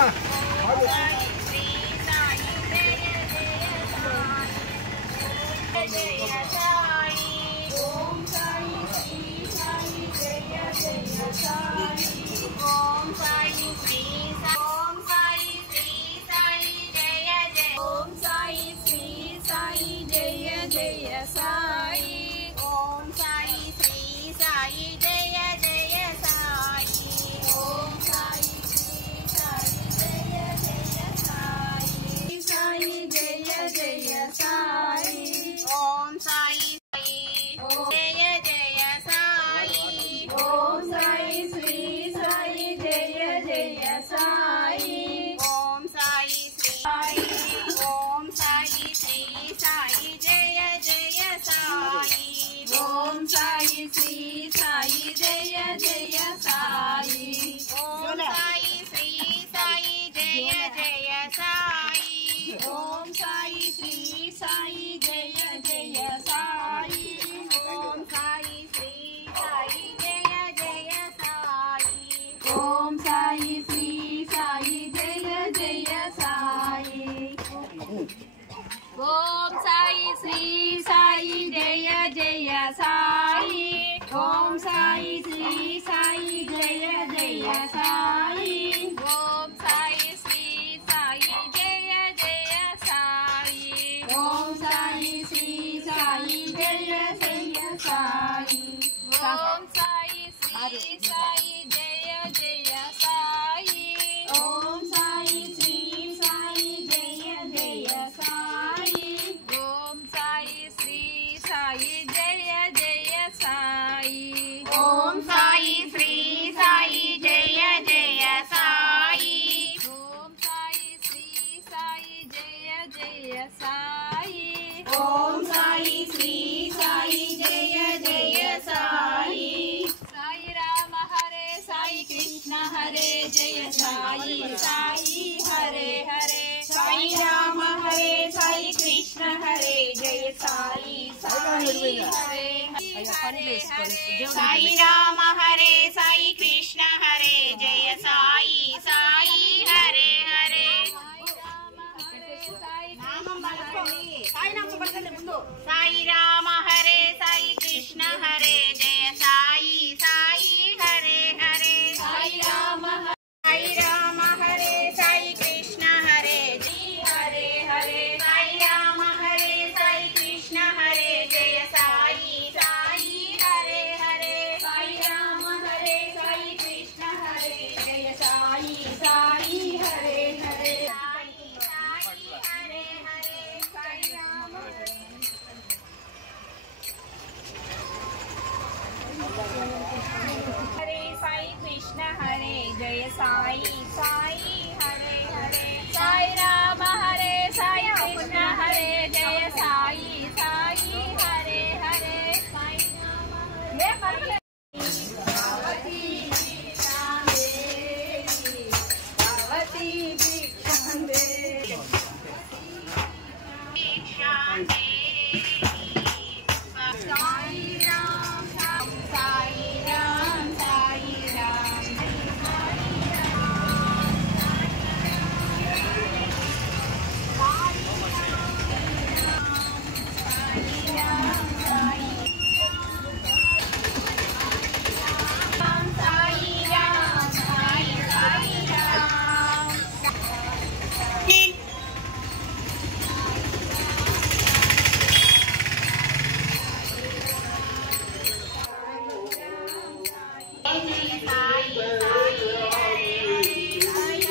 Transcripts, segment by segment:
ओम साई श्री साई जय जय साई। ओम साई श्री साई जय जय साई। ओम साई श्री साई जय जय साई। ओम साई श्री साई जय जय साई। ओम साई श्री साई जय जय साई। ओम साई श्री साई जय जय साई। ओम साई श्री साई जय जय साई। ओम साई श्री साई जय जय साई। ओम साई श्री साई जय जय साई। ओम साई श्री साई जय जय साई। साई राम हरे साई कृष्ण हरे जय साई। साई हरे हरे साई राम हरे साई कृष्ण हरे जय साई। साई हरे हरे साई राम हरे साई कृष्ण हरे जय साई। साई हरे हरे साई राम हरे साई कृष्ण हरे जय साई। साई हरे हरे साई राम हरे साई कृष्ण हरे जी हरे हरे साई राम हरे साई कृष्ण हरे जय साई। साई हरे हरे साई राम हरे साई कृष्ण हरे जय साई। साई हरे हरे साई हरे हरे साई राम हरे साई कृष्ण हरे जय साई। साई हरे हरे साई राम हरे साई कृष्ण हरे जय साई। साई हरे हरे साई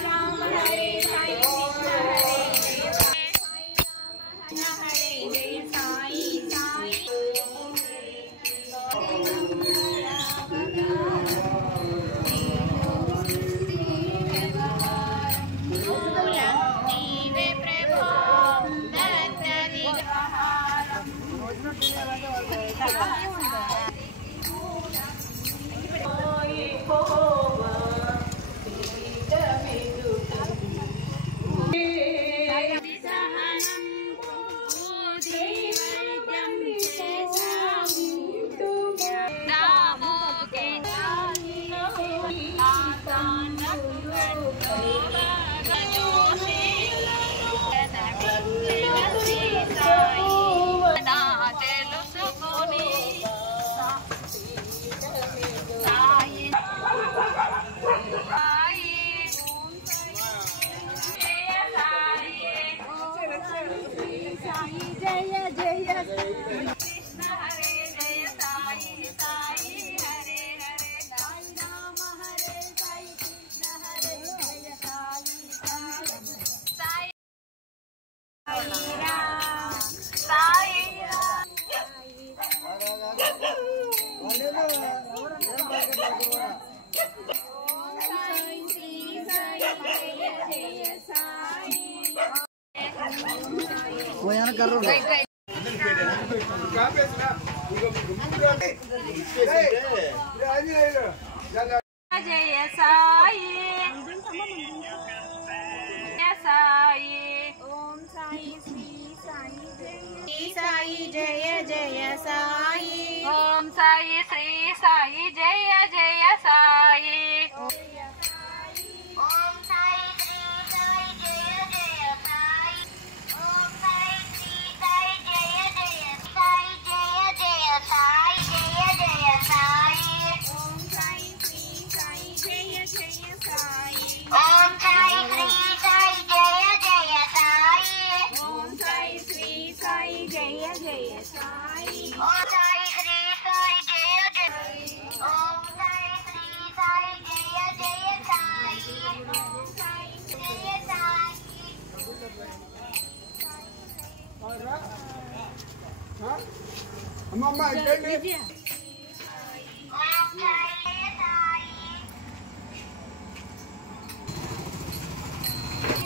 राम हरे Oh, जय साई साई ओम साई श्री साई जय जय साई ओम साई श्री साई जय जय साई ओम साई श्री साई जय जय साई ओम साई श्री साई जय जय साई जय जय साई जय जय साई ओम साई श्री साई जय जय साई ओम साई श्री साई जय जय साई ओम साई श्री साई जय जय साई ओम साई श्री साई जय जय ओम साई श्री साई जय जय साई ओम साई जय साई अम्मा ओम साई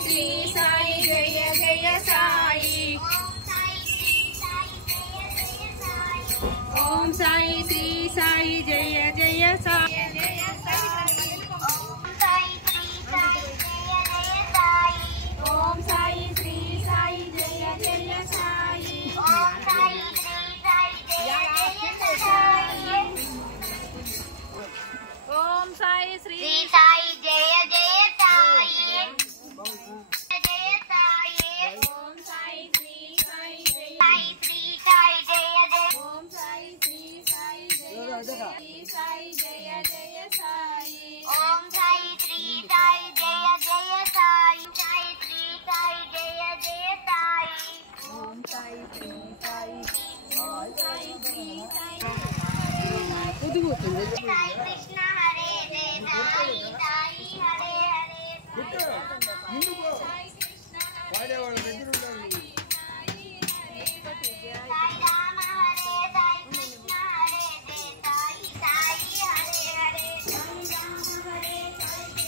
श्री साई जय जय साई ओम साई श्री साई जय जय साई ओम साई श्री साई जय जय साई ओम साई श्री साई जय जय साई ओम साई श्री साई जय जय साई जय साई ओम साई श्री साई जय श्री साई जय जय ओम साई श्री साई जय साई जय जय साई ओम साई श्री साई जय जय साई साई श्री साई जय जय साई ओम साई श्री साई ओम साई श्री साई साई कृष्ण हरे जय साई साई हरे हरे साई कृष्ण हरे साई राम हरे साई कृष्ण हरे जय साई साई हरे हरे साई राम हरे साई